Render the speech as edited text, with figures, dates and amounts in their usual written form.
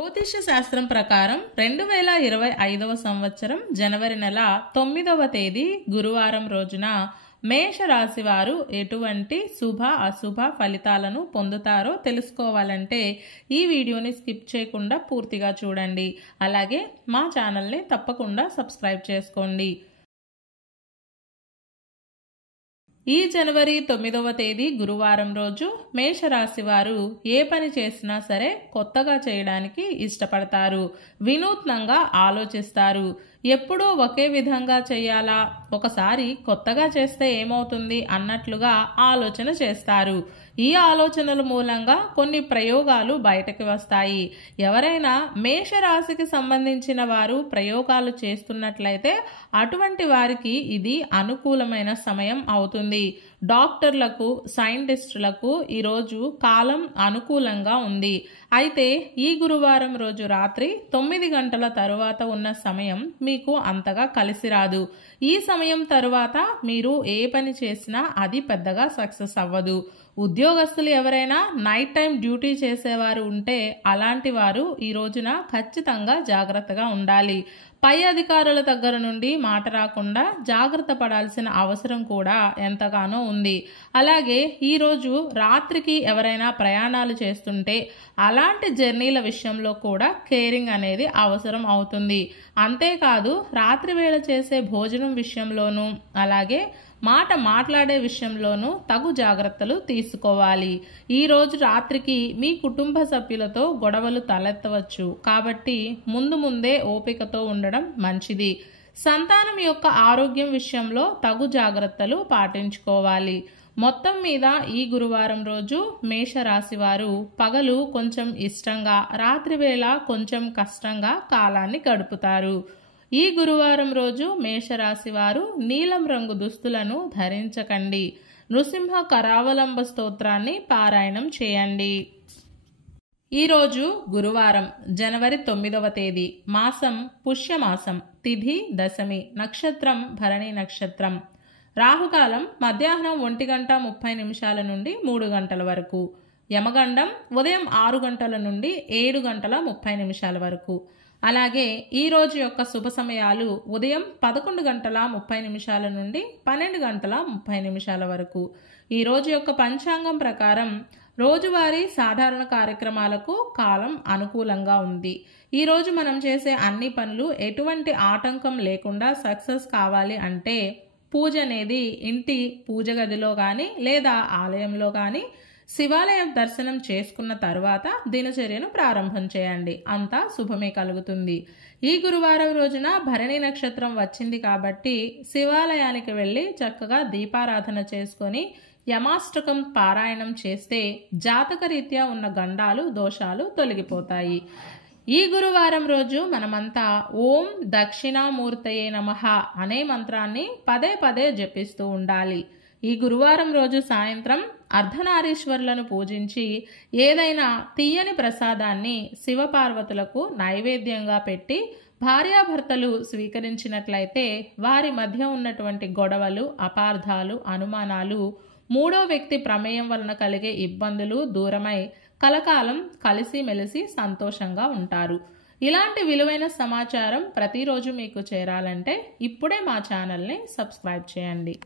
జ్యోతిష శాస్త్రం ప్రకారం 2025వ సంవత్సరం జనవరి నెల 9వ తేదీ గురువారం రోజున మేషరాశి వారు ఎటువంటి శుభ అశుభ ఫలితాలను పొందుతారో తెలుసుకోవాలంటే ఈ వీడియోని స్కిప్ చేయకుండా పూర్తిగా చూడండి. అలాగే మా ఛానల్ని తప్పకుండా సబ్స్క్రైబ్ చేసుకోండి. ఈ జనవరి 9వ తేదీ గురువారం రోజు మేషరాశి వారు ఏ పని చేసినా సరే కొత్తగా చేయడానికి ఇష్టపడతారు. వినూత్నంగా ఆలోచిస్తారు. ఎప్పుడూ ఒకే విధంగా చేయాలా, ఒకసారి కొత్తగా చేస్తే ఏమవుతుంది అన్నట్లుగా ఆలోచన చేస్తారు. ఈ ఆలోచనల మూలంగా కొన్ని ప్రయోగాలు బయటకు వస్తాయి. ఎవరైనా మేషరాశికి సంబంధించిన వారు ప్రయోగాలు చేస్తున్నట్లయితే అటువంటి వారికి ఇది అనుకూలమైన సమయం అవుతుంది. డాక్టర్లకు, సైంటిస్టులకు ఈరోజు కాలం అనుకూలంగా ఉంది. అయితే ఈ గురువారం రోజు రాత్రి 9 గంటల తరువాత ఉన్న సమయం మీకు అంతగా కలిసి రాదు. ఈ సమయం తరువాత మీరు ఏ పని చేసినా అది పెద్దగా సక్సెస్ అవ్వదు. ఉద్యోగస్తులు ఎవరైనా నైట్ టైం డ్యూటీ చేసేవారు ఉంటే అలాంటి వారు ఈ రోజున ఖచ్చితంగా జాగ్రత్తగా ఉండాలి. పై అధికారుల దగ్గర నుండి మాట రాకుండా జాగ్రత్త పడాల్సిన అవసరం కూడా ఎంతగానో ఉంది. అలాగే ఈరోజు రాత్రికి ఎవరైనా ప్రయాణాలు చేస్తుంటే అలాంటి జర్నీల విషయంలో కూడా కేరింగ్ అనేది అవసరం అవుతుంది. అంతేకాదు రాత్రి వేళ చేసే భోజనం విషయంలోనూ అలాగే మాట్లాడే విషయంలోనూ తగు జాగ్రత్తలు తీసుకోవాలి. ఈ రోజు రాత్రికి మీ కుటుంబ సభ్యులతో గొడవలు తలెత్తవచ్చు. కాబట్టి ముందే ఓపికతో ఉండడం మంచిది. సంతానం యొక్క ఆరోగ్యం విషయంలో తగు జాగ్రత్తలు పాటించుకోవాలి. మొత్తం మీద ఈ గురువారం రోజు మేషరాశి వారు పగలు కొంచెం ఇష్టంగా, రాత్రి వేళ కొంచెం కష్టంగా కాలాన్ని గడుపుతారు. ఈ గురువారం రోజు మేషరాశి వారు నీలం రంగు దుస్తులను ధరించకండి. నృసింహ కరావలంబ స్తోత్రాన్ని పారాయణం చేయండి. ఈరోజు గురువారం జనవరి 9వ తేదీ, మాసం పుష్యమాసం, తిథి దశమి, నక్షత్రం భరణి నక్షత్రం. రాహుకాలం మధ్యాహ్నం 1:30 నుండి 3 గంటల వరకు. యమగండం ఉదయం 6 గంటల నుండి 7 గంటల 30 వరకు. అలాగే ఈ రోజు యొక్క శుభ సమయాలు ఉదయం 11:30 నుండి 12:30 వరకు. ఈ రోజు యొక్క పంచాంగం ప్రకారం రోజువారీ సాధారణ కార్యక్రమాలకు కాలం అనుకూలంగా ఉంది. ఈ రోజు మనం చేసే అన్ని పనులు ఎటువంటి ఆటంకం లేకుండా సక్సెస్ కావాలి అంటే పూజ అనేది ఇంటి పూజ గదిలో కానీ లేదా ఆలయంలో కానీ శివాలయం దర్శనం చేసుకున్న తర్వాత దినచర్యను ప్రారంభం చేయండి. అంతా శుభమే కలుగుతుంది. ఈ గురువారం రోజున భరణి నక్షత్రం వచ్చింది కాబట్టి శివాలయానికి వెళ్ళి చక్కగా దీపారాధన చేసుకొని యమాష్టకం పారాయణం చేస్తే జాతకరీత్యా ఉన్న గండాలు దోషాలు తొలగిపోతాయి. ఈ గురువారం రోజు మనమంతా ఓం దక్షిణామూర్తయే నమః అనే మంత్రాన్ని పదే జపిస్తూ ఉండాలి. ఈ గురువారం రోజు సాయంత్రం అర్ధనారీశ్వరులను పూజించి ఏదైనా తీయని ప్రసాదాన్ని శివపార్వతులకు నైవేద్యంగా పెట్టి భార్యాభర్తలు స్వీకరించినట్లయితే వారి మధ్య ఉన్నటువంటి గొడవలు, అపార్థాలు, అనుమానాలు, మూడో వ్యక్తి ప్రమేయం వలన కలిగే ఇబ్బందులు దూరమై కలకాలం కలిసిమెలిసి సంతోషంగా ఉంటారు. ఇలాంటి విలువైన సమాచారం ప్రతిరోజు మీకు చేరాలంటే ఇప్పుడే మా ఛానల్ని సబ్స్క్రైబ్ చేయండి.